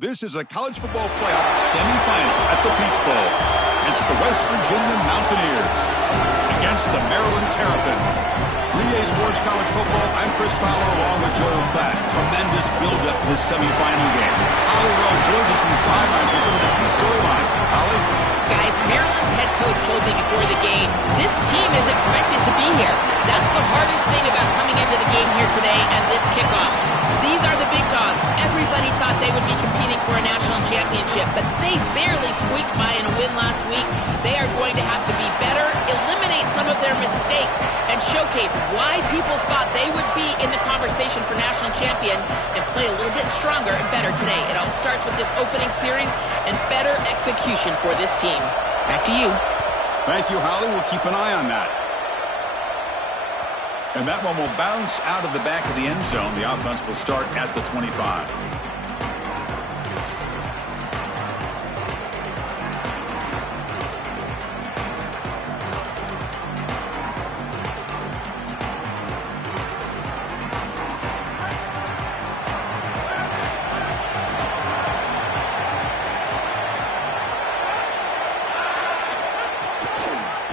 This is a college football playoff semifinal at the Peach Bowl. It's the West Virginia Mountaineers against the Maryland Terrapins. 3A Sports College Football, I'm Chris Fowler along with Joel Klatt. Tremendous build-up to this semifinal game. Holly Rowe joins us on the sidelines with some of the key storylines. Holly? Guys, Maryland's head coach told me before the game, this team is expected to be here. That's the hardest thing about coming into the game here today and this kickoff. These are the big dogs. Everybody thought they would be competing for a national championship, but they barely squeaked by in a win last week. They are going to have to be better, eliminate some of their mistakes, and showcase why people thought they would be in the conversation for national champion and play a little bit stronger and better today. It all starts with this opening series and better execution for this team. Back to you. Thank you, Holly. We'll keep an eye on that. And that one will bounce out of the back of the end zone. The offense will start at the 25.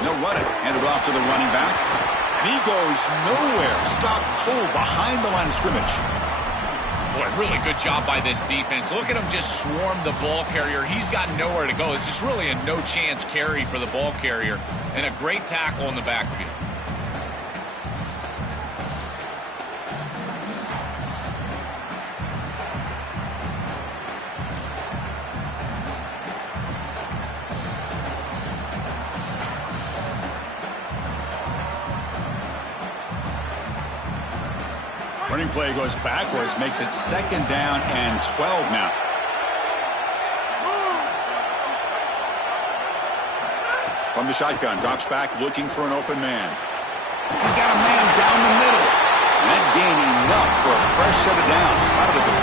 They'll run it. Hand it off to the running back. And he goes nowhere. Stopped cold behind the line of scrimmage. Boy, really good job by this defense. Look at him just swarm the ball carrier. He's got nowhere to go. It's just really a no-chance carry for the ball carrier. And a great tackle in the backfield. Running play goes backwards, makes it 2nd down and 12 now. From the shotgun, drops back looking for an open man. He's got a man down the middle. And that gained enough for a fresh set of downs. Spotted at the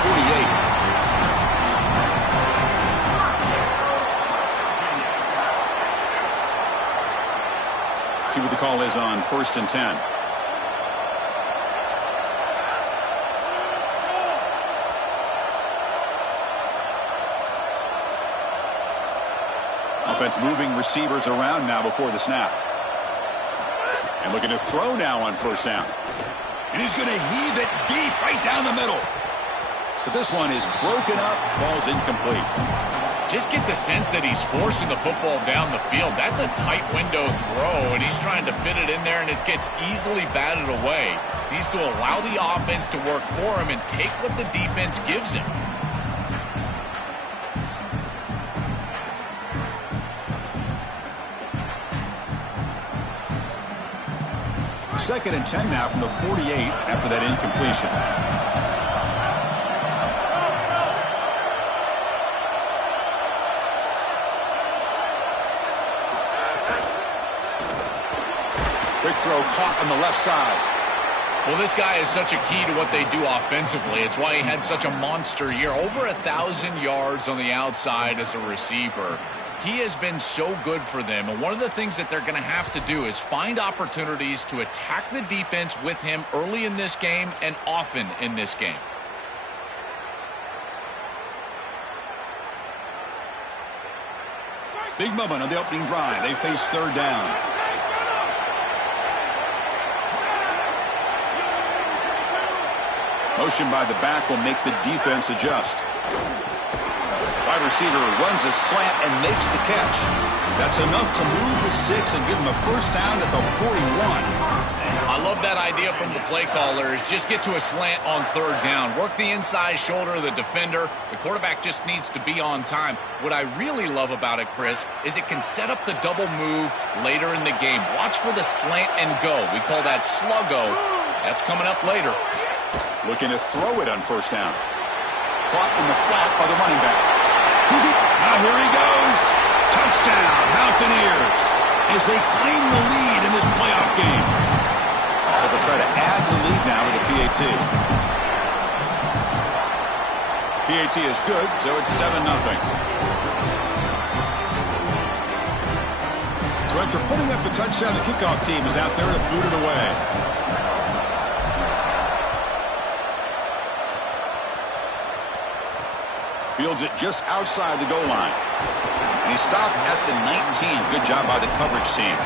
48. See what the call is on 1st and 10. Offense moving receivers around now before the snap. And looking to throw now on 1st down. And he's going to heave it deep right down the middle. But this one is broken up, ball's incomplete. Just get the sense that he's forcing the football down the field. That's a tight window throw, and he's trying to fit it in there, and it gets easily batted away. He needs to allow the offense to work for him and take what the defense gives him. 2nd and 10 now from the 48 after that incompletion. Quick throw caught on the left side. Well, this guy is such a key to what they do offensively. It's why he had such a monster year. Over 1,000 yards on the outside as a receiver. He has been so good for them, and one of the things that they're going to have to do is find opportunities to attack the defense with him early in this game and often in this game. Big moment on the opening drive. They face 3rd down. Motion by the back will make the defense adjust. Wide receiver runs a slant and makes the catch. That's enough to move the sticks and give him a 1st down at the 41. I love that idea from the play caller, is just get to a slant on 3rd down. Work the inside shoulder of the defender. The quarterback just needs to be on time. What I really love about it, Chris, is it can set up the double move later in the game. Watch for the slant and go. We call that sluggo. That's coming up later. Looking to throw it on 1st down. Caught in the flat by the running back. Who's it? Now here he goes. Touchdown, Mountaineers, as they claim the lead in this playoff game. But they'll try to add the lead now with the PAT. PAT is good, so it's 7-0. So after putting up a touchdown, the kickoff team is out there to boot it away. Fields it just outside the goal line. And he stopped at the 19. Good job by the coverage team.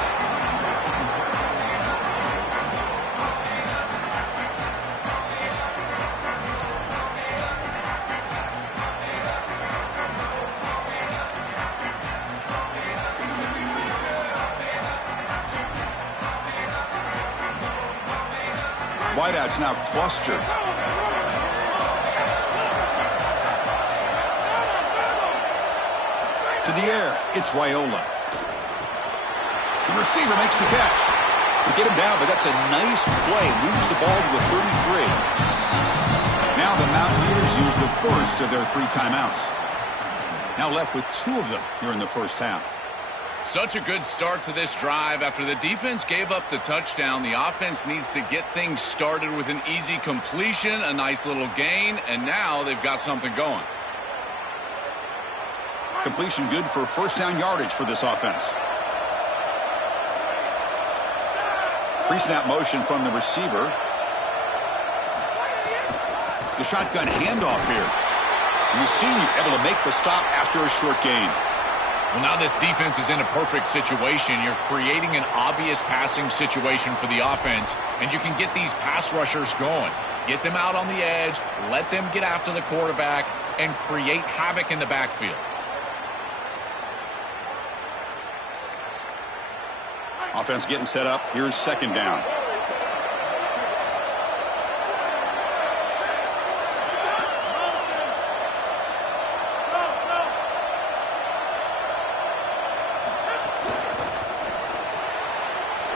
Wideouts now clustered. To the air, it's Raiola. The receiver makes the catch. They get him down, but that's a nice play. Moves the ball to the 33. Now the Mountaineers use the first of their 3 timeouts. Now left with 2 of them here in the first half. Such a good start to this drive. After the defense gave up the touchdown, the offense needs to get things started with an easy completion, a nice little gain, and now they've got something going. Completion good for first down yardage for this offense. Pre-snap motion from the receiver. The shotgun handoff here. And the senior able to make the stop after a short gain. Well, now this defense is in a perfect situation. You're creating an obvious passing situation for the offense, and you can get these pass rushers going. Get them out on the edge, let them get after the quarterback, and create havoc in the backfield. Offense getting set up. Here's second down.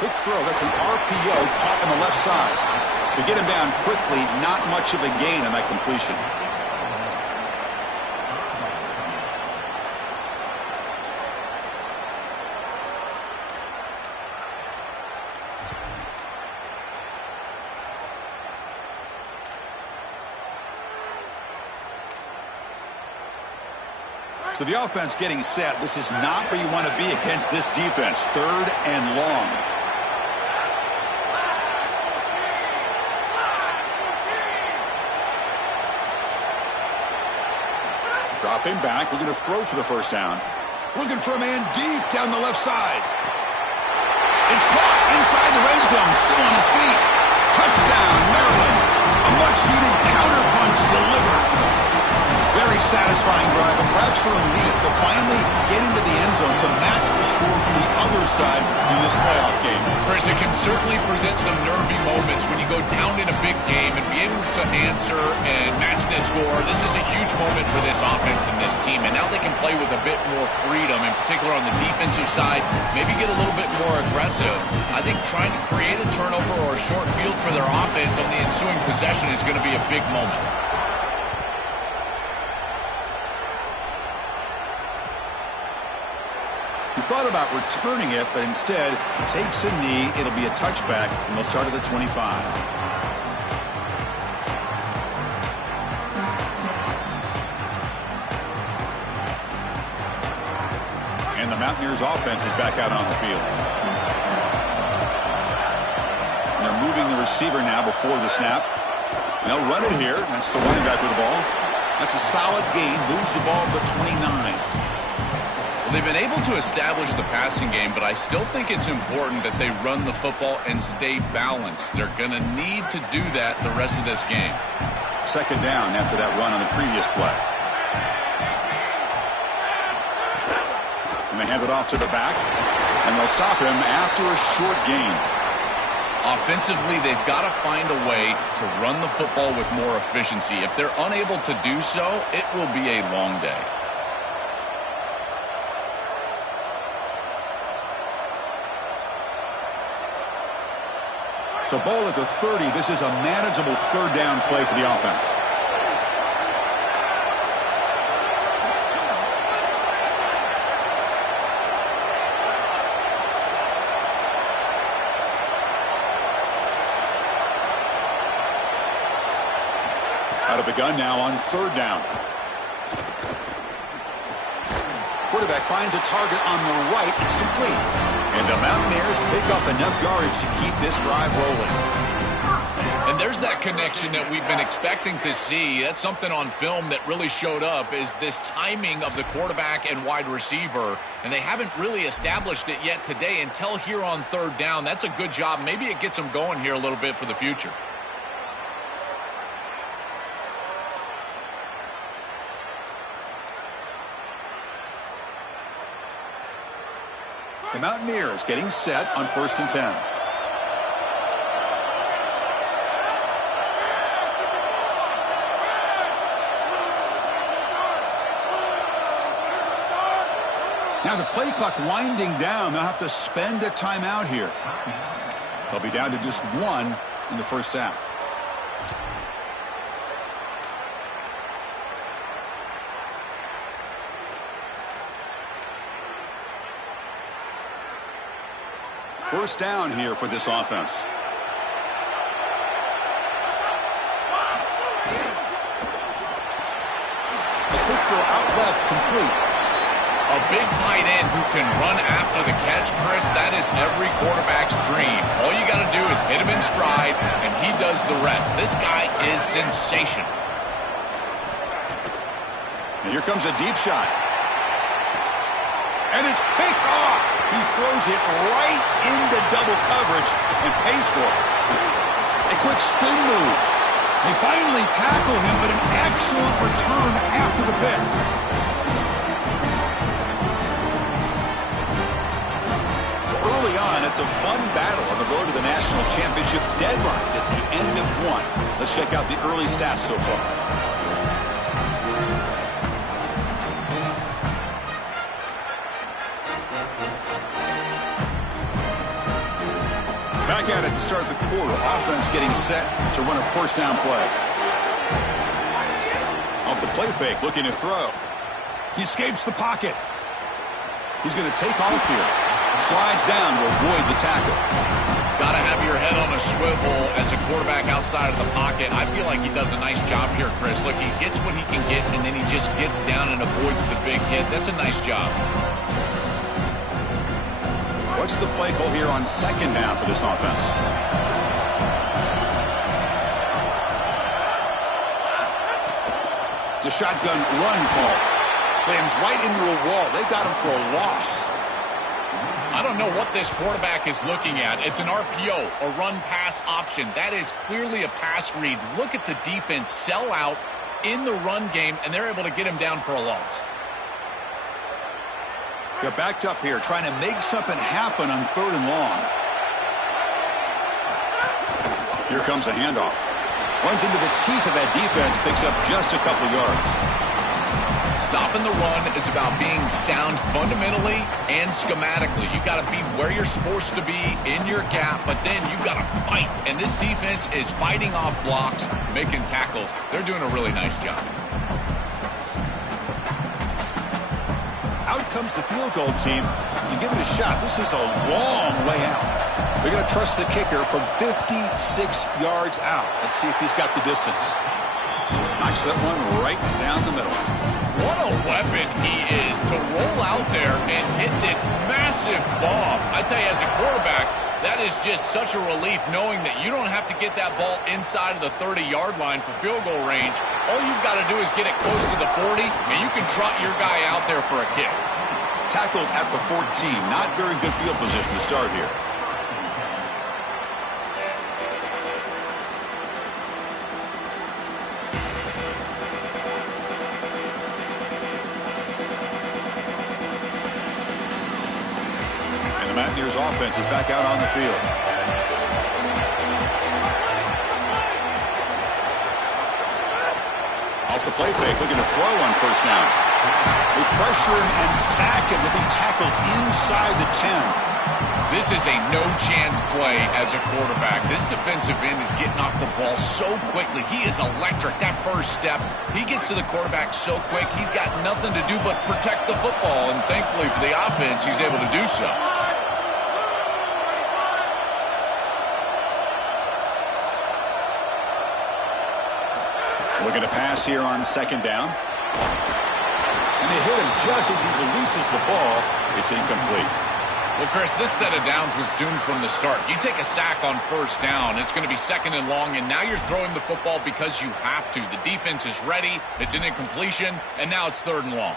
Quick throw. That's an RPO caught on the left side. To get him down quickly, not much of a gain on that completion. So the offense getting set. This is not where you want to be against this defense. 3rd and long. Dropping back, looking to throw for the first down. Looking for a man deep down the left side. It's caught inside the red zone, still on his feet. Touchdown, Maryland. A much-needed counterpunch delivered. Very satisfying drive, and perhaps a relief to finally get into the end zone to match the score from the other side in this playoff game. Chris, it can certainly present some nervy moments when you go down in a big game and be able to answer and match this score. This is a huge moment for this offense and this team, and now they can play with a bit more freedom, in particular on the defensive side, maybe get a little bit more aggressive. I think trying to create a turnover or a short field for their offense on the ensuing possession is going to be a big moment. He thought about returning it, but instead takes a knee. It'll be a touchback, and they'll start at the 25. And the Mountaineers offense is back out on the field. And they're moving the receiver now before the snap. And they'll run it here. That's the running back with the ball. That's a solid gain. Moves the ball to the 29. They've been able to establish the passing game, but I still think it's important that they run the football and stay balanced. They're going to need to do that the rest of this game. Second down after that run on the previous play. And they hand it off to the back, and they'll stop him after a short gain. Offensively, they've got to find a way to run the football with more efficiency. If they're unable to do so, it will be a long day. So ball at the 30. This is a manageable third down play for the offense. Out of the gun now on third down. Quarterback finds a target on the right. It's complete. And the Mountaineers pick up enough yardage to keep this drive rolling. And there's that connection that we've been expecting to see. That's something on film that really showed up, is this timing of the quarterback and wide receiver. And they haven't really established it yet today until here on third down. That's a good job. Maybe it gets them going here a little bit for the future. The Mountaineers getting set on 1st and 10. Now the play clock winding down. They'll have to spend a timeout here. They'll be down to just one in the first half. First down here for this offense. A quick throw out left, complete. A big tight end who can run after the catch, Chris, that is every quarterback's dream. All you got to do is hit him in stride, and he does the rest. This guy is sensational. And here comes a deep shot. And it's picked off. He throws it right into double coverage and pays for it. A quick spin move. They finally tackle him, but an excellent return after the pick. Early on, it's a fun battle on the road to the national championship, deadlocked at the end of one. Let's check out the early stats so far. Back at it to start the quarter. Offense getting set to run a first down play. Off the play fake, looking to throw. He escapes the pocket. He's going to take off here. Slides down to avoid the tackle. Got to have your head on a swivel as a quarterback outside of the pocket. I feel like he does a nice job here, Chris. Look, he gets what he can get, and then he just gets down and avoids the big hit. That's a nice job. What's the play call here on second down for this offense? It's a shotgun run call. Slams right into a wall. They've got him for a loss. I don't know what this quarterback is looking at. It's an RPO, a run-pass option. That is clearly a pass read. Look at the defense sell out in the run game, and they're able to get him down for a loss. They're backed up here, trying to make something happen on third and long. Here comes a handoff. Runs into the teeth of that defense, picks up just a couple yards. Stopping the run is about being sound fundamentally and schematically. You got to be where you're supposed to be in your gap, but then you got to fight. And this defense is fighting off blocks, making tackles. They're doing a really nice job. Out comes the field goal team to give it a shot. This is a long way out. They're going to trust the kicker from 56 yards out. Let's see if he's got the distance. Knocks that one right down the middle. What a weapon he is to roll out there and hit this massive bomb. I tell you, as a quarterback, that is just such a relief knowing that you don't have to get that ball inside of the 30-yard line for field goal range. All you've got to do is get it close to the 40, and you can trot your guy out there for a kick. Tackled at the 14. Not very good field position to start here. The Mountaineers offense is back out on the field. Off the play fake, looking to throw on first down. They pressure him and sack him to be tackled inside the 10. This is a no-chance play as a quarterback. This defensive end is getting off the ball so quickly. He is electric. That first step, he gets to the quarterback so quick, he's got nothing to do but protect the football. And thankfully for the offense, he's able to do so. Looking to pass here on second down. And they hit him just as he releases the ball. It's incomplete. Well, Chris, this set of downs was doomed from the start. You take a sack on first down, it's going to be second and long, and now you're throwing the football because you have to. The defense is ready, it's an incompletion, and now it's third and long.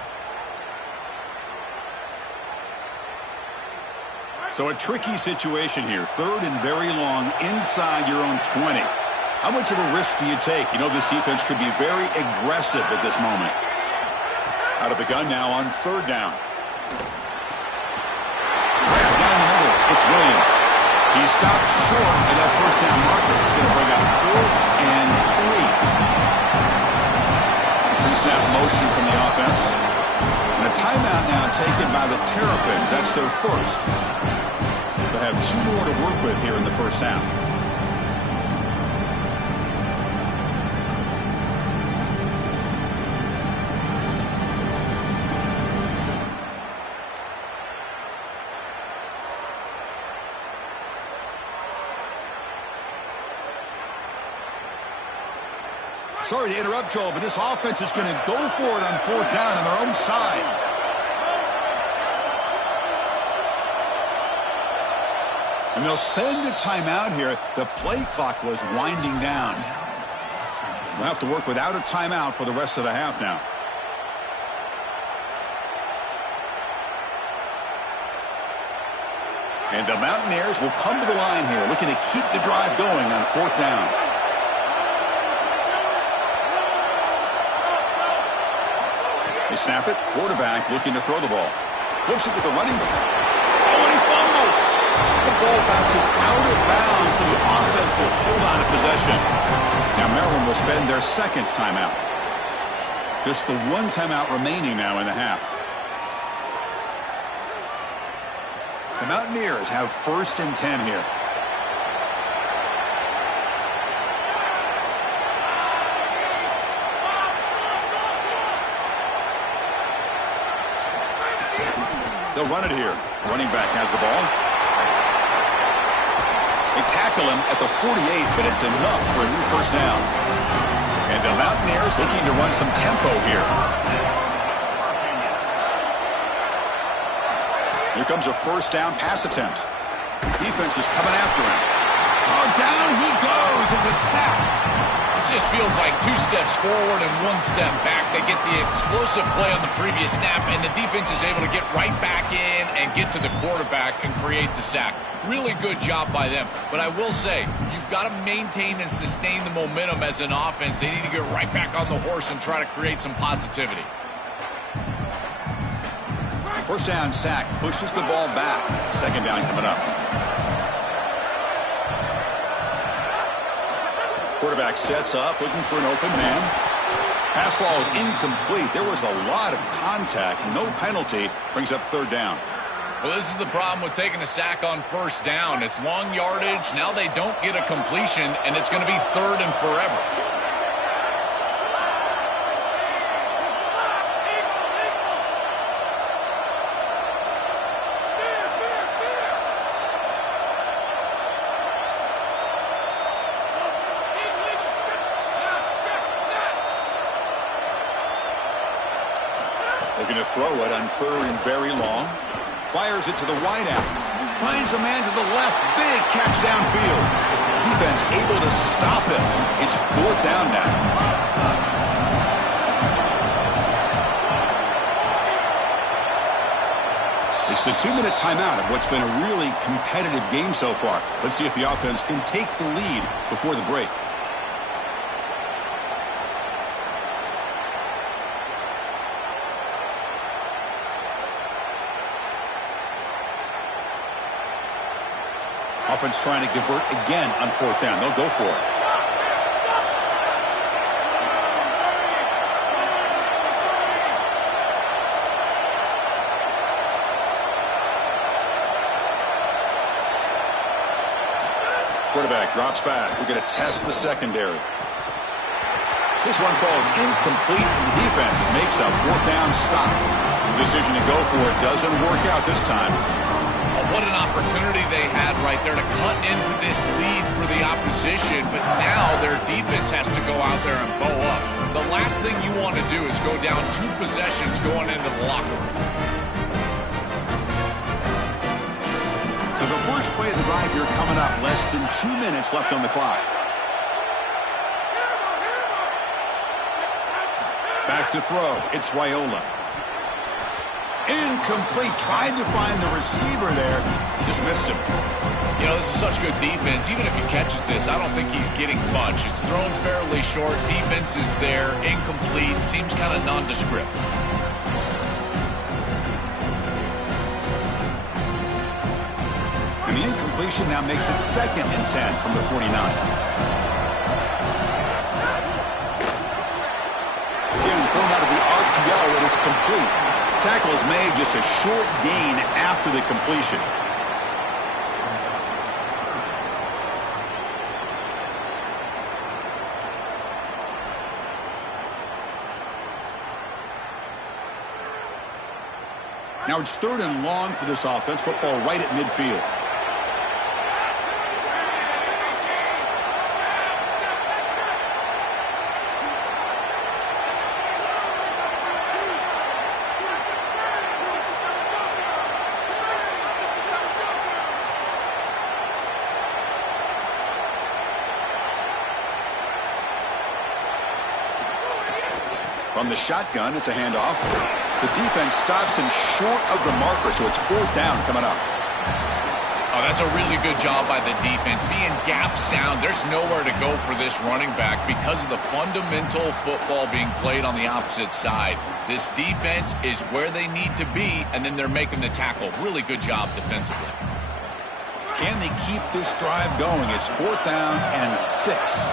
So a tricky situation here. Third and very long inside your own 20. How much of a risk do you take? You know this defense could be very aggressive at this moment. Out of the gun now on third down. Down the middle, it's Williams. He stopped short of that first down marker. It's going to bring up 4th and 3. Pre-snap motion from the offense. And a timeout now taken by the Terrapins. That's their first. They'll have 2 more to work with here in the first half. Sorry to interrupt, Joel, but this offense is going to go for it on fourth down on their own side. And they'll spend a timeout here. The play clock was winding down. We'll have to work without a timeout for the rest of the half now. And the Mountaineers will come to the line here, looking to keep the drive going on fourth down. They snap it. Quarterback looking to throw the ball. Flips it with the running back. Oh, and he fumbles. The ball bounces out of bounds, and the offense will hold on to possession. Now Maryland will spend their second timeout. Just the 1 timeout remaining now in the half. The Mountaineers have 1st and 10 here. They'll run it here. Running back has the ball. They tackle him at the 48, but it's enough for a new first down. And the Mountaineers looking to run some tempo here. Here comes a first down pass attempt. Defense is coming after him. Oh, down he goes. It's a sack. This just feels like 2 steps forward and 1 step back. They get the explosive play on the previous snap, and the defense is able to get right back in and get to the quarterback and create the sack. Really good job by them. But I will say, you've got to maintain and sustain the momentum as an offense. They need to get right back on the horse and try to create some positivity. First down sack pushes the ball back. Second down coming up. Quarterback sets up, looking for an open man. Pass ball is incomplete. There was a lot of contact. No penalty. Brings up third down. Well, this is the problem with taking a sack on first down. It's long yardage. Now they don't get a completion, and it's going to be third and forever. Looking to throw it on third and very long. Fires it to the wideout. Finds a man to the left. Big catch downfield. Defense able to stop him. It's fourth down now. It's the 2-minute timeout of what's been a really competitive game so far. Let's see if the offense can take the lead before the break. Offense trying to convert again on fourth down. They'll go for it. Quarterback drops back. We're going to test the secondary. This one falls incomplete, and the defense makes a fourth down stop. The decision to go for it doesn't work out this time. What an opportunity they had right there to cut into this lead for the opposition, but now their defense has to go out there and bow up. The last thing you want to do is go down 2 possessions going into the locker room. first play of the drive here coming up. Less than 2 minutes left on the clock. Back to throw. It's Raiola. Incomplete. Tried to find the receiver there. Just missed him. You know, this is such good defense. Even if he catches this, I don't think he's getting much. It's thrown fairly short. Defense is there. Incomplete. Seems kind of nondescript. And the incompletion now makes it 2nd and 10 from the 49. Getting thrown out of the RPO, and it's complete. Tackle is made, just a short gain after the completion. Now it's 3rd and long for this offense. Football right at midfield. From the shotgun, it's a handoff. The defense stops him short of the marker, so it's 4th down coming up. Oh, that's a really good job by the defense. Being gap sound, there's nowhere to go for this running back because of the fundamental football being played on the opposite side. This defense is where they need to be, and then they're making the tackle. Really good job defensively. Can they keep this drive going? It's 4th down and 6.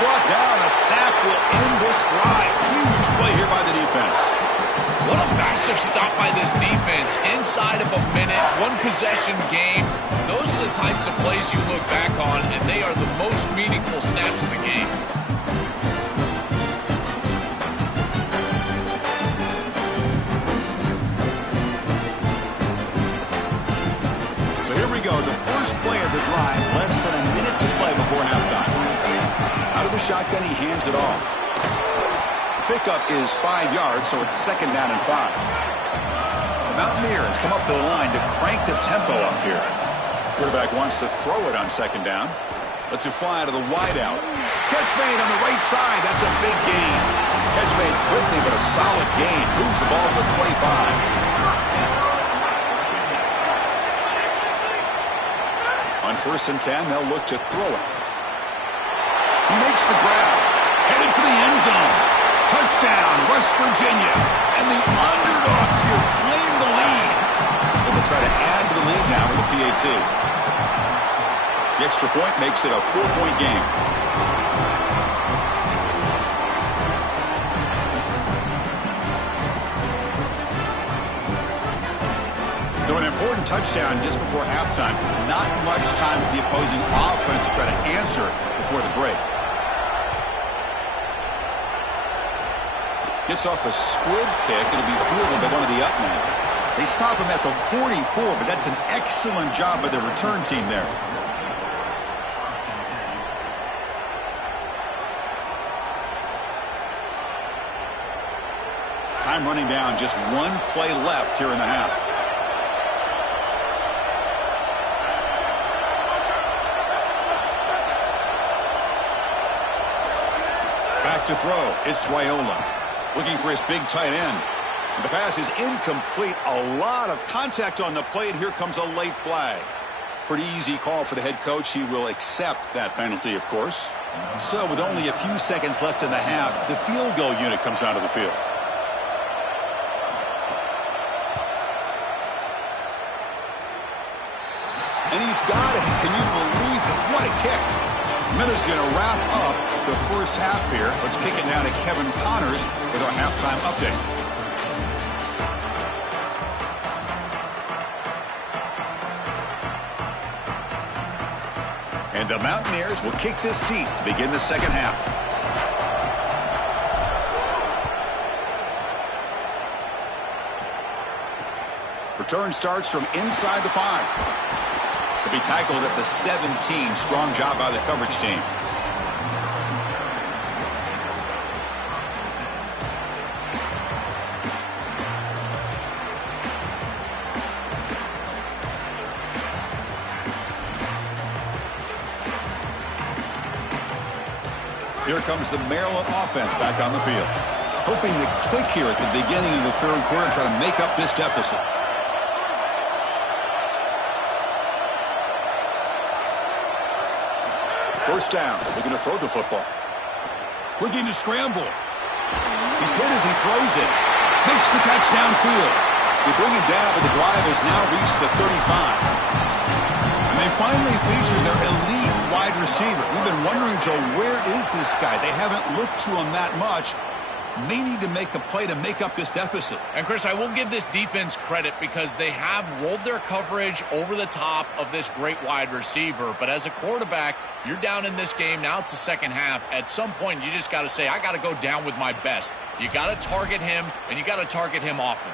Brought down. A sack will end this drive. Huge play here by the defense. What a massive stop by this defense. Inside of a minute, 1-possession game. Those are the types of plays you look back on, and they are the most meaningful snaps of the game. So here we go. The first play of the drive. Less than a minute to play before halftime. Out of the shotgun, he hands it off. The pickup is 5 yards, so it's 2nd down and 5. The Mountaineers come up to the line to crank the tempo up here. Quarterback wants to throw it on 2nd down. Lets it fly to the wideout. Catch made on the right side. That's a big gain. Catch made quickly, but a solid gain. Moves the ball to the 25. On 1st and 10, they'll look to throw it. He makes the grab. Headed for the end zone. Touchdown, West Virginia. And the underdogs here claim the lead. They will try to add to the lead now with the PAT. The extra point makes it a 4-point game. So an important touchdown just before halftime. Not much time for the opposing offense to try to answer before the break. Gets off a squib kick. It'll be fielded by one of the up men. They stop him at the 44, but that's an excellent job by the return team there. Time running down. Just 1 play left here in the half. Back to throw. It's Raiola. Looking for his big tight end. The pass is incomplete. A lot of contact on the plate. Here comes a late flag. Pretty easy call for the head coach. He will accept that penalty, of course. So with only a few seconds left in the half, the field goal unit comes out of the field. And he's got it. Can you believe it? What a kick. Miller's going to wrap up the first half here. Let's kick it now to Kevin Connors with our halftime update. And the Mountaineers will kick this deep to begin the second half. Return starts from inside the 5. To be tackled at the 17. Strong job by the coverage team. Here comes the Maryland offense back on the field. Hoping to click here at the beginning of the third quarter, try to make up this deficit. First down, looking to throw the football. Looking to scramble. He's hit as he throws it. Makes the catch downfield. They bring him down, but the drive has now reached the 35. And they finally feature their elite wide receiver. We've been wondering, Joe, where is this guy? They haven't looked to him that much. May need to make a play to make up this deficit. And, Chris, I will give this defense credit because they have rolled their coverage over the top of this great wide receiver. But as a quarterback, you're down in this game. Now it's the second half. At some point, you just got to say, I got to go down with my best. You got to target him, and you got to target him often.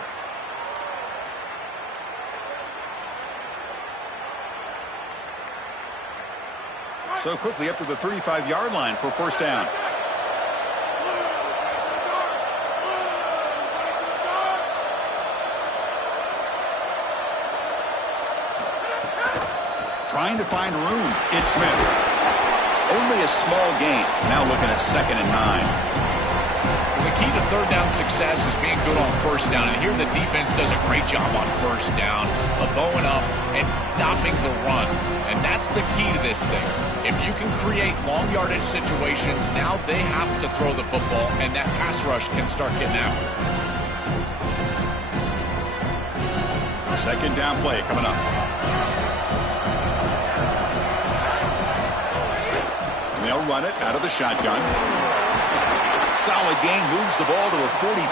So quickly up to the 35-yard line for first down. Trying to find room. It's Smith. Only a small gain. Now looking at 2nd and 9. The key to third down success is being good on first down. And here the defense does a great job on first down of bowing up and stopping the run. And that's the key to this thing. If you can create long yardage situations, now they have to throw the football, and that pass rush can start getting after it. Second down play coming up. They'll run it out of the shotgun. Solid gain, moves the ball to the 43.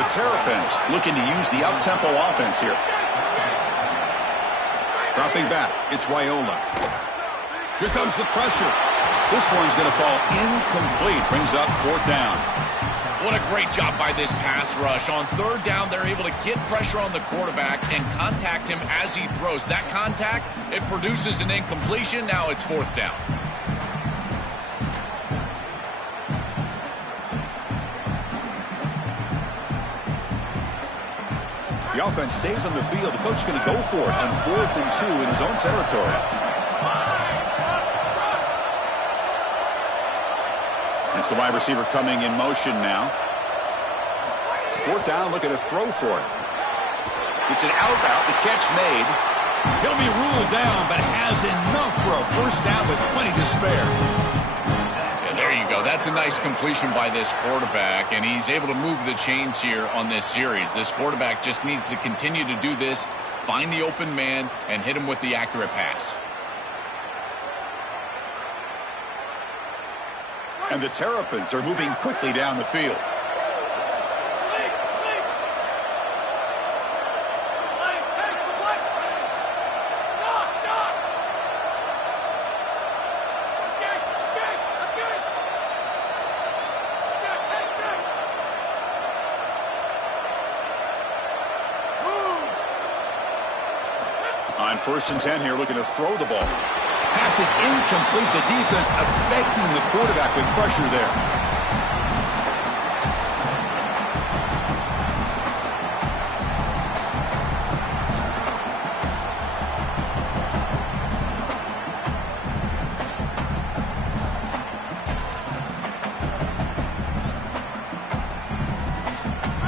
The Terrapins looking to use the up-tempo offense here. Dropping back, it's Raiola. Here comes the pressure. This one's going to fall incomplete. Brings up 4th down. What a great job by this pass rush. On third down, they're able to get pressure on the quarterback and contact him as he throws. That contact, it produces an incompletion. Now it's 4th down. The offense stays on the field. The coach is going to go for it on 4th and 2 in his own territory. It's the wide receiver coming in motion now. 4th down, looking to throw for it. It's an out route, the catch made. He'll be ruled down, but has enough for a first down with plenty to spare. Yeah, there you go. That's a nice completion by this quarterback, and he's able to move the chains here on this series. This quarterback just needs to continue to do this, find the open man, and hit him with the accurate pass. And the Terrapins are moving quickly down the field. On 1st and 10 here, looking to throw the ball. Pass is incomplete. The defense affecting the quarterback with pressure there.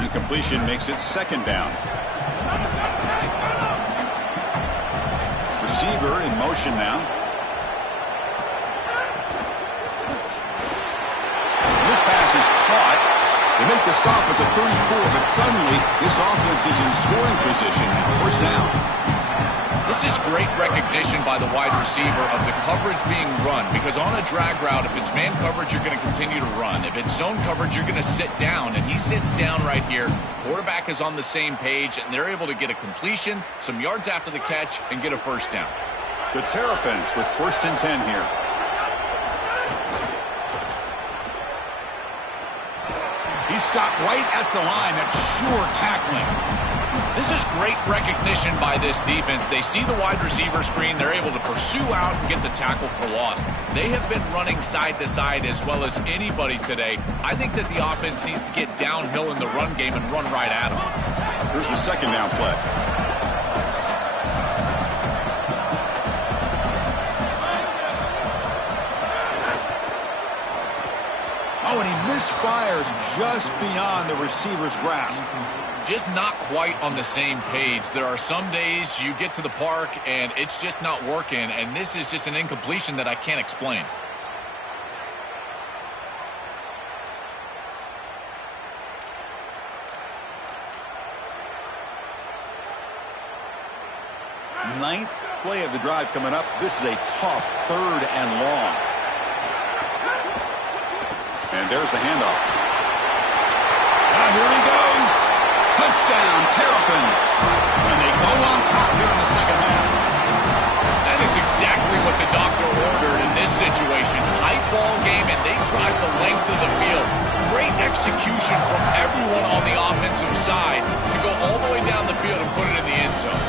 Incompletion makes it 2nd down. Receiver in motion now. This pass is caught. They make the stop at the 34, but suddenly this offense is in scoring position. First down. This is great recognition by the wide receiver of the coverage being run, because on a drag route, if it's man coverage, you're going to continue to run. If it's zone coverage, you're going to sit down, and he sits down right here. Quarterback is on the same page, and they're able to get a completion, some yards after the catch, and get a first down. The Terrapins with 1st and 10 here. He stopped right at the line. That's sure tackling. This is great recognition by this defense. They see the wide receiver screen. They're able to pursue out and get the tackle for loss. They have been running side to side as well as anybody today. I think that the offense needs to get downhill in the run game and run right at them. Here's the 2nd down play. Oh, and he misfires just beyond the receiver's grasp. Just not quite on the same page. There are some days you get to the park and it's just not working, and this is just an incompletion that I can't explain. Ninth play of the drive coming up. This is a tough 3rd and long. And there's the handoff. Here he goes. Touchdown, Terrapins. And they go on top here in the 2nd half. That is exactly what the doctor ordered in this situation. Tight ball game, and they drive the length of the field. Great execution from everyone on the offensive side to go all the way down the field and put it in the end zone.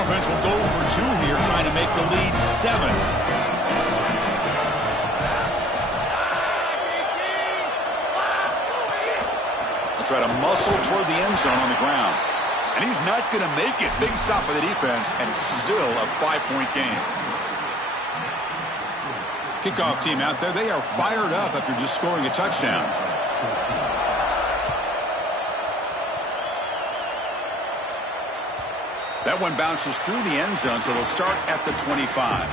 Offense will go for 2 here, trying to make the lead 7. Try to muscle toward the end zone on the ground. And he's not going to make it. Big stop by the defense, and still a 5-point game. Kickoff team out there. They are fired up after just scoring a touchdown. That one bounces through the end zone, so they'll start at the 25.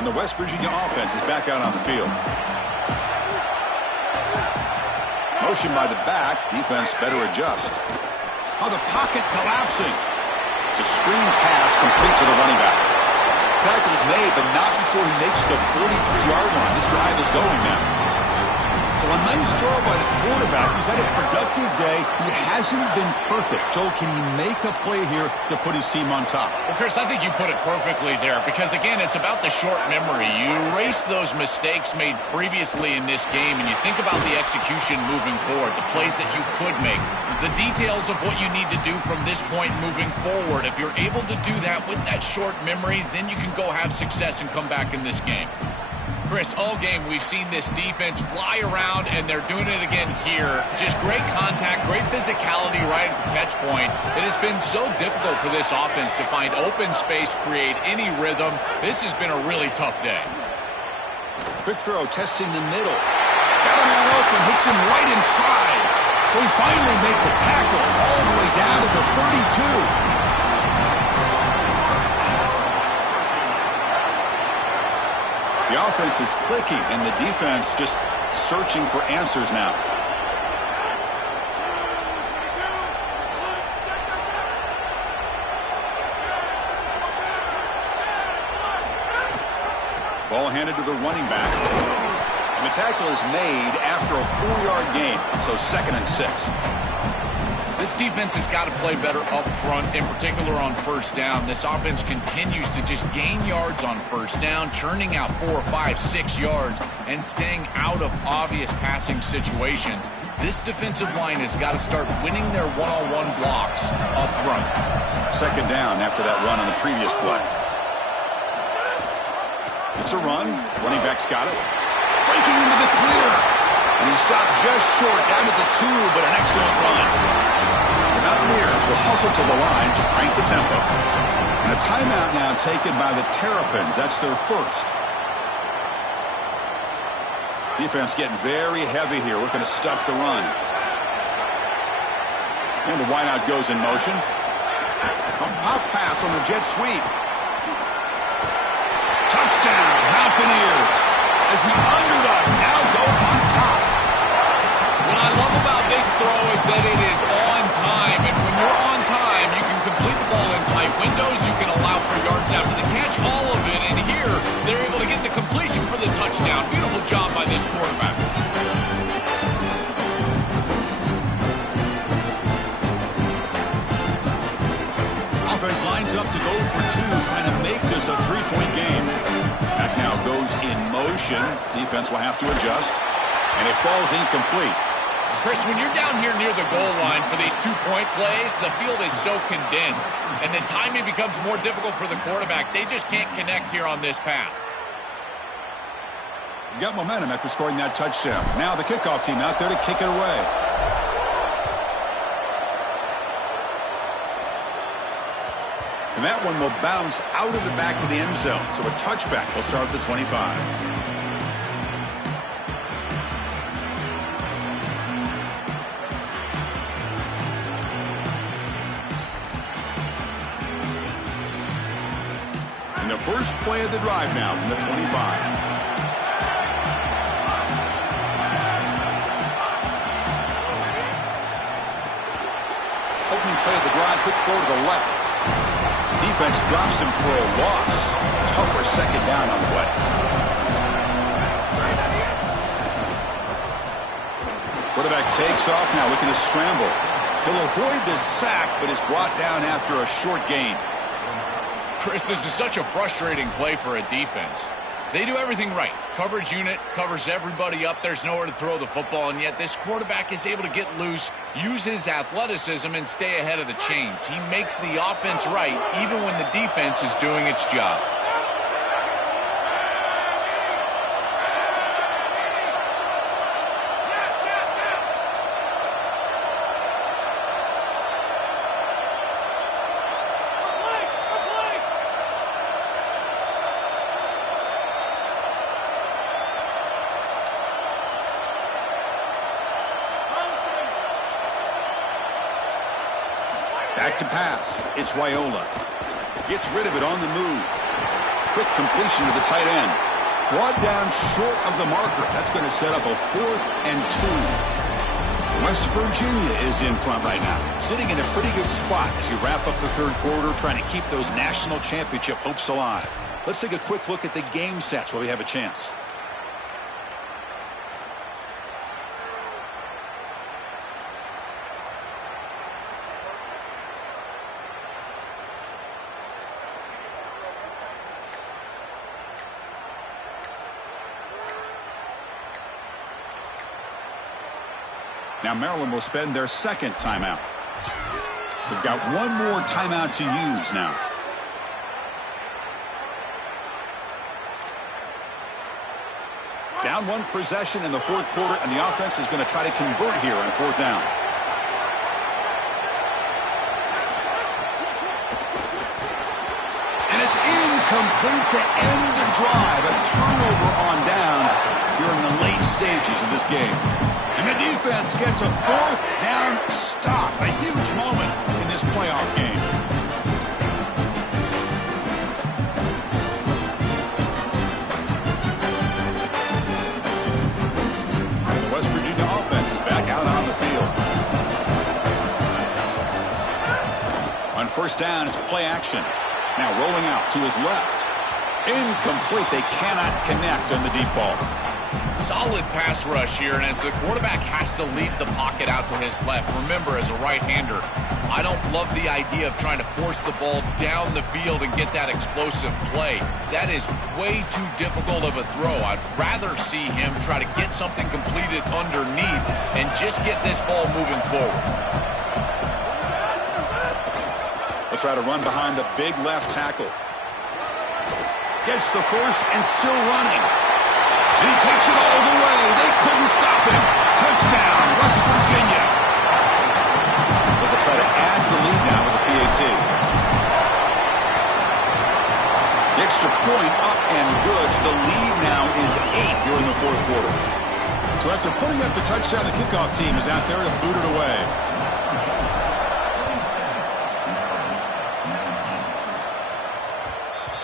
And the West Virginia offense is back out on the field. Motion by the back. Defense better adjust. Oh, the pocket collapsing. It's a screen pass complete to the running back. Tackle's made, but not before he makes the 43-yard line. This drive is going now. So a nice throw by the quarterback. He's had a productive day. He hasn't been perfect. Joel, can he make a play here to put his team on top? Well, Chris, I think you put it perfectly there because, again, it's about the short memory. You erase those mistakes made previously in this game, and you think about the execution moving forward, the plays that you could make, the details of what you need to do from this point moving forward. If you're able to do that with that short memory, then you can go have success and come back in this game. Chris, all game we've seen this defense fly around, and they're doing it again here. Just great contact, great physicality right at the catch point. It has been so difficult for this offense to find open space, create any rhythm. This has been a really tough day. Quick throw, testing the middle. Got him all open, hits him right in stride. Well, he finally make the tackle all the way down to the 32. The offense is clicking, and the defense just searching for answers now. Ball handed to the running back. And the tackle is made after a 4-yard gain, so 2nd and 6. This defense has got to play better up front, in particular on first down. This offense continues to just gain yards on first down, churning out 4, 5, 6 yards, and staying out of obvious passing situations. This defensive line has got to start winning their one-on-one blocks up front. 2nd down after that run on the previous play. It's a run. Running back's got it. Breaking into the clear. And he stopped just short down at the 2, but an excellent run. The Mountaineers will hustle to the line to crank the tempo. And a timeout now taken by the Terrapins. That's their first. Defense getting very heavy here, looking to stuff the run. And the wideout goes in motion. A pop pass on the jet sweep. Touchdown, Mountaineers, as the underdogs now go on top. What I love about this throw is that it is on time, and when you're on time, you can complete the ball in tight windows, you can allow for yards after the catch, all of it, and here, they're able to get the completion for the touchdown. Beautiful job by this quarterback. motion. Defense will have to adjust. And it falls incomplete. Chris, when you're down here near the goal line for these two-point plays, the field is so condensed, and the timing becomes more difficult for the quarterback. They just can't connect here on this pass. You got momentum after scoring that touchdown. Now the kickoff team out there to kick it away. And that one will bounce out of the back of the end zone. So a touchback will start at the 25. The first play of the drive now from the 25. Opening play of the drive, quick throw to the left. Defense drops him for a loss. Tougher second down on the way. Quarterback takes off now, looking to scramble. He'll avoid the sack, but is brought down after a short gain. Chris, this is such a frustrating play for a defense. They do everything right. Coverage unit covers everybody up. There's nowhere to throw the football, and yet this quarterback is able to get loose, use his athleticism, and stay ahead of the chains. He makes the offense right, even when the defense is doing its job. Back to pass. It's Raiola. Gets rid of it on the move. Quick completion to the tight end. Brought down short of the marker. That's going to set up a 4th and 2. West Virginia is in front right now, sitting in a pretty good spot as you wrap up the third quarter, trying to keep those national championship hopes alive. Let's take a quick look at the game sets while we have a chance. Now Maryland will spend their second timeout. They've got one more timeout to use now. Down one possession in the fourth quarter, and the offense is going to try to convert here on 4th down. And it's incomplete to end the drive. A turnover on downs during the late stages of this game. And the defense gets a 4th down stop. A huge moment in this playoff game. The West Virginia offense is back out on the field. On 1st down, it's play action. Now rolling out to his left. Incomplete. They cannot connect on the deep ball. Solid pass rush here, and as the quarterback has to leave the pocket out to his left, remember, as a right-hander, I don't love the idea of trying to force the ball down the field and get that explosive play. That is way too difficult of a throw. I'd rather see him try to get something completed underneath and just get this ball moving forward. They'll try to run behind the big left tackle. Gets the first and still running. He takes it all the way. They couldn't stop him. Touchdown, West Virginia. They'll try to add the lead now with the PAT. The extra point up and good. So the lead now is 8 during the fourth quarter. So after putting up the touchdown, the kickoff team is out there to boot it away.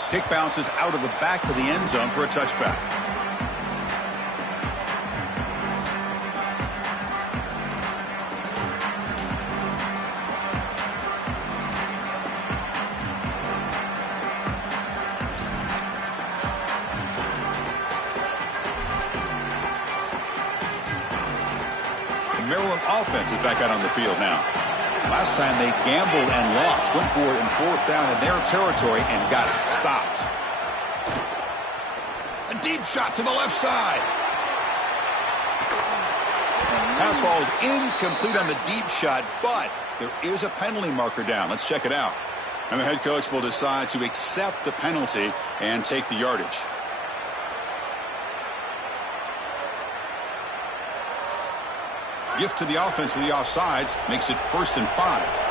Kick bounces out of the back of the end zone for a touchback. The Maryland offense is back out on the field now. Last time they gambled and lost, went for it in 4th down in their territory and got stopped. A deep shot to the left side. Pass falls incomplete on the deep shot, but there is a penalty marker down. Let's check it out. And the head coach will decide to accept the penalty and take the yardage. Gift to the offense with the offsides makes it 1st and 5.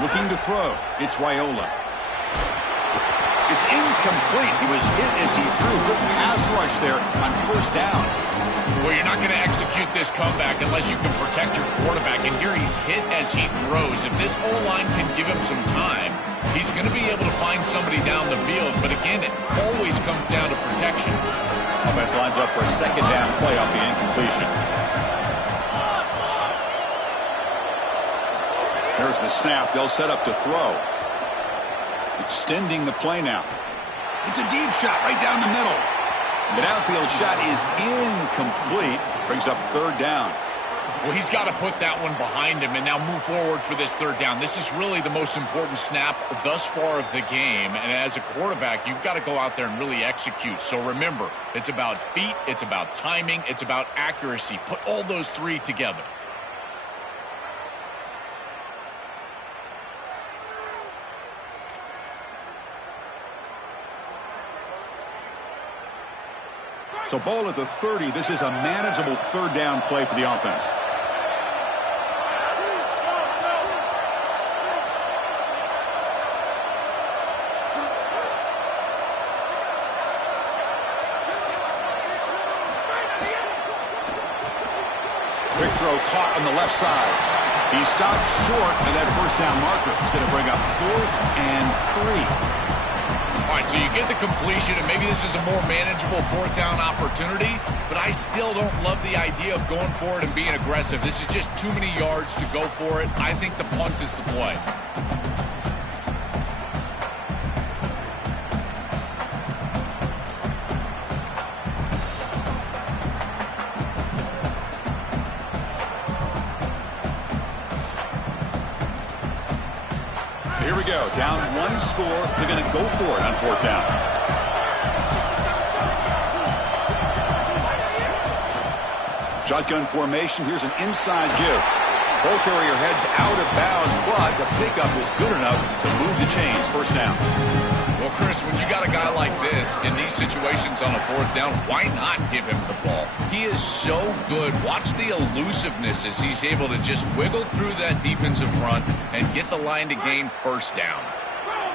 Looking to throw. It's Raiola. It's incomplete. He was hit as he threw. Good pass rush there on 1st down. Well, you're not going to execute this comeback unless you can protect your quarterback. And here he's hit as he throws. If this O-line can give him some time, he's going to be able to find somebody down the field. But again, it always comes down to protection. Offense lines up for a 2nd down play off the incompletion. There's the snap. They'll set up to throw. Extending the play now. It's a deep shot right down the middle. The downfield shot is incomplete. Brings up 3rd down. Well, he's got to put that one behind him and now move forward for this 3rd down. This is really the most important snap thus far of the game. And as a quarterback, you've got to go out there and really execute. So remember, it's about feet, it's about timing, it's about accuracy. Put all those 3 together. So ball at the 30. This is a manageable 3rd down play for the offense. Quick throw caught on the left side. He stopped short of that 1st down marker. It's going to bring up 4th and 3. All right, so you get the completion, and maybe this is a more manageable 4th down opportunity, but I still don't love the idea of going for it and being aggressive. This is just too many yards to go for it. I think the punt is the play. Here we go. Down 1 score. They're going to go for it on 4th down. Shotgun formation. Here's an inside give. Ball carrier heads out of bounds, but the pickup is good enough to move the chains. 1st down. Well, Chris, when you got a guy like this in these situations on a 4th down, why not give him the ball? He is so good. Watch the elusiveness as he's able to just wiggle through that defensive front and get the line to gain 1st down.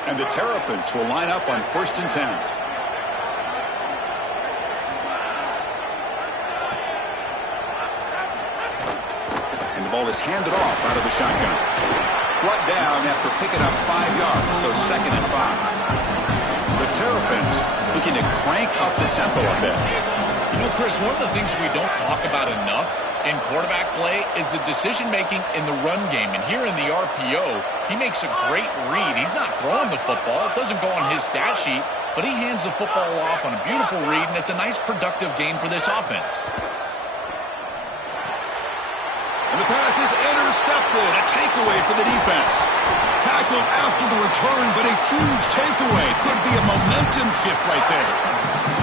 And the Terrapins will line up on 1st and 10. And the ball is handed off out of the shotgun. Brought down after picking up 5 yards, so 2nd and 5. The Terrapins looking to crank up the tempo a bit. You know, Chris, one of the things we don't talk about enough in quarterback play is the decision-making in the run game. And here in the RPO, he makes a great read. He's not throwing the football. It doesn't go on his stat sheet, but he hands the football off on a beautiful read, and it's a nice, productive game for this offense. And the pass is intercepted. A takeaway for the defense. Tackled after the return, but a huge takeaway. Could be a momentum shift right there.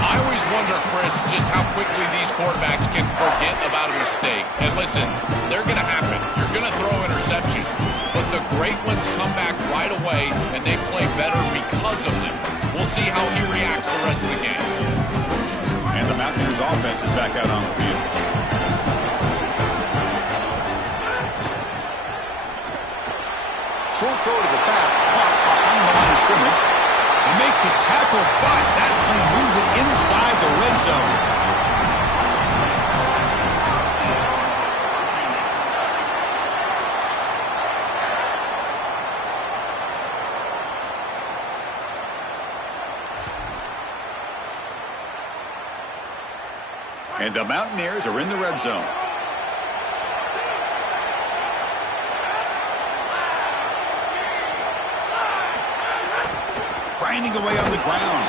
I always wonder, Chris, just how quickly these quarterbacks can forget about a mistake. And listen, they're going to happen. You're going to throw interceptions. But the great ones come back right away, and they play better because of them. We'll see how he reacts the rest of the game. And the Mountaineers offense is back out on the field. Short throw to the back, caught behind the line of scrimmage. They make the tackle, but that plane moves it inside the red zone. And the Mountaineers are in the red zone. Grinding away on the ground.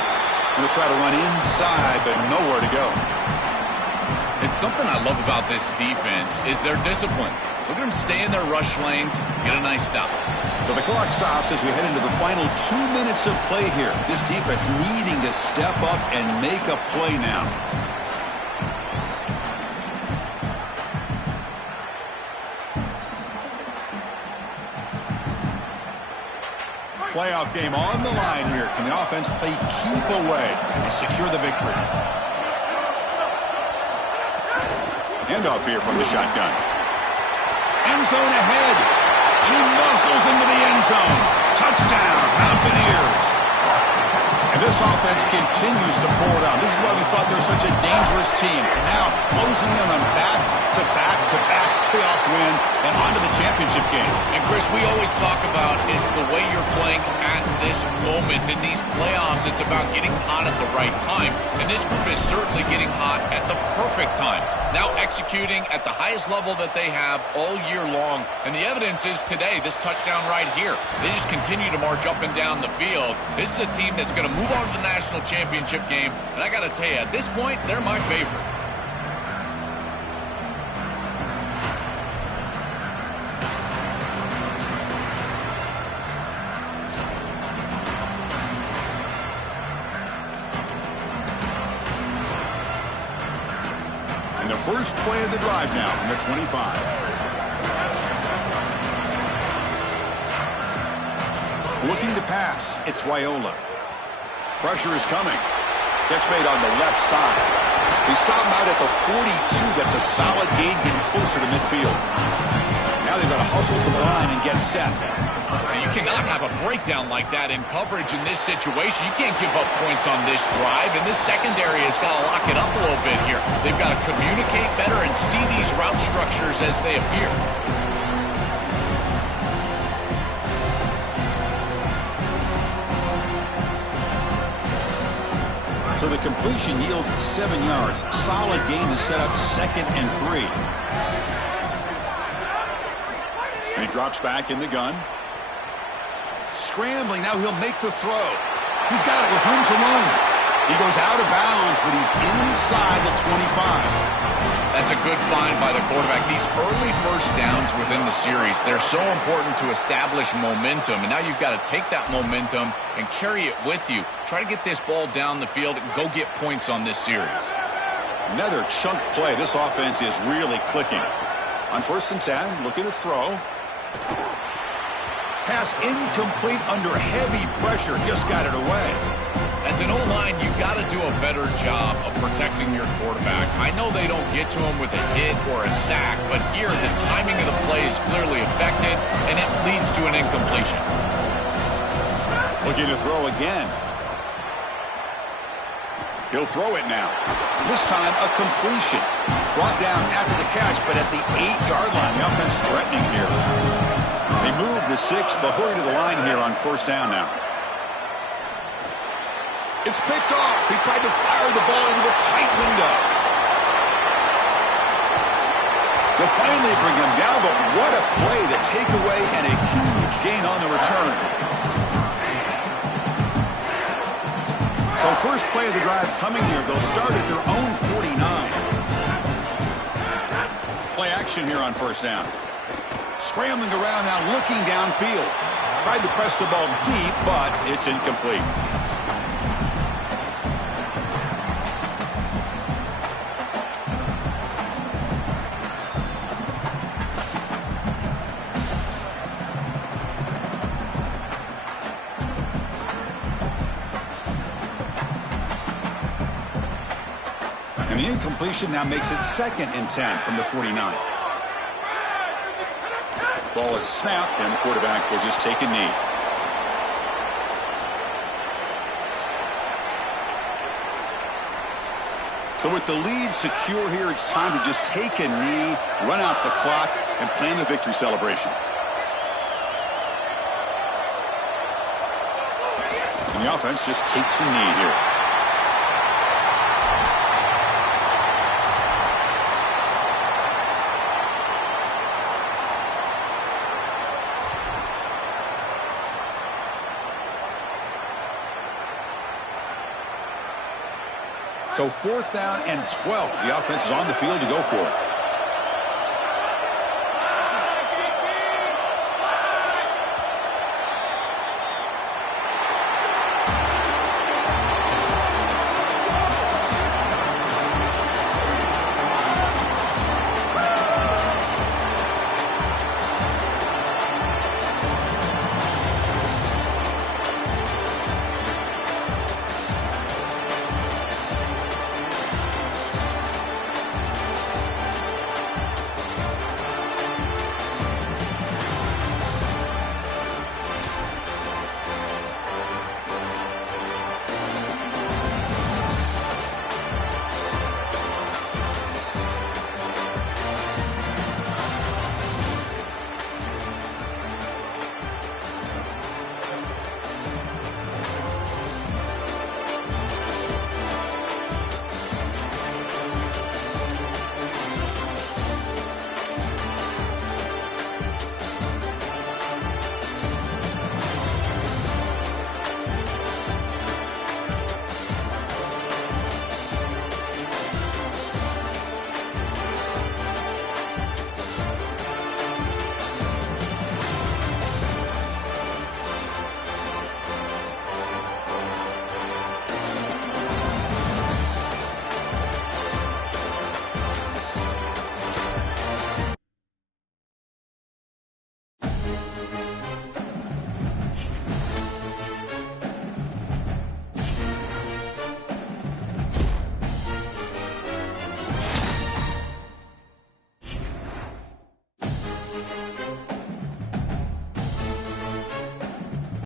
Going to try to run inside, but nowhere to go. It's something I love about this defense is their discipline. Look at them stay in their rush lanes, get a nice stop. So the clock stops as we head into the final 2 minutes of play here. This defense needing to step up and make a play now. Playoff game on the line here. Can the offense play keep away and secure the victory? Handoff here from the shotgun. End zone ahead. And he muscles into the end zone. Touchdown, Mountaineers. And this offense continues to pour it on. This is why we thought they were such a dangerous team. And now closing in on back-to-back playoff wins and onto the championship game. And Chris, we always talk about it's the way you're playing at this moment. In these playoffs, it's about getting hot at the right time. And this group is certainly getting hot at the perfect time. Now executing at the highest level that they have all year long. And the evidence is today, this touchdown right here. They just continue to march up and down the field. This is a team that's going to move on to the national championship game. And I got to tell you, at this point, they're my favorite. And the first play of the drive now from the 25. Looking to pass. It's Raiola. Pressure is coming. Catch made on the left side. He stopped out at the 42. That's a solid gain getting closer to midfield. Now they've got to hustle to the line and get set. You cannot have a breakdown like that in coverage in this situation. You can't give up points on this drive, and this secondary has got to lock it up a little bit here. They've got to communicate better and see these route structures as they appear. So the completion yields 7 yards. Solid gain to set up 2nd and 3. And he drops back in the gun. Scrambling, now he'll make the throw. He's got it with room to run. He goes out of bounds, but he's inside the 25. That's a good find by the quarterback. These early first downs within the series, they're so important to establish momentum. And now you've got to take that momentum and carry it with you. Try to get this ball down the field and go get points on this series. Another chunk play. This offense is really clicking. On 1st and 10, looking to throw. Pass incomplete under heavy pressure. Just got it away. As an O-line, you've got to do a better job of protecting your quarterback. I know they don't get to him with a hit or a sack, but here the timing of the play is clearly affected, and it leads to an incompletion. Looking to throw again. He'll throw it now. This time a completion. Brought down after the catch, but at the 8-yard line. The offense threatening here. They move the 6, but hurry to the line here on 1st down now. It's picked off. He tried to fire the ball into a tight window. They'll finally bring him down, but what a play, the takeaway and a huge gain on the return. So first play of the drive coming here. They'll start at their own 49. Play action here on 1st down. Scrambling around now, looking downfield. Tried to press the ball deep, but it's incomplete. And the incompletion now makes it 2nd and 10 from the 49. Ball is snapped, and the quarterback will just take a knee. So with the lead secure here, it's time to just take a knee, run out the clock, and plan the victory celebration. And the offense just takes a knee here. So 4th down and 12. The offense is on the field to go for it.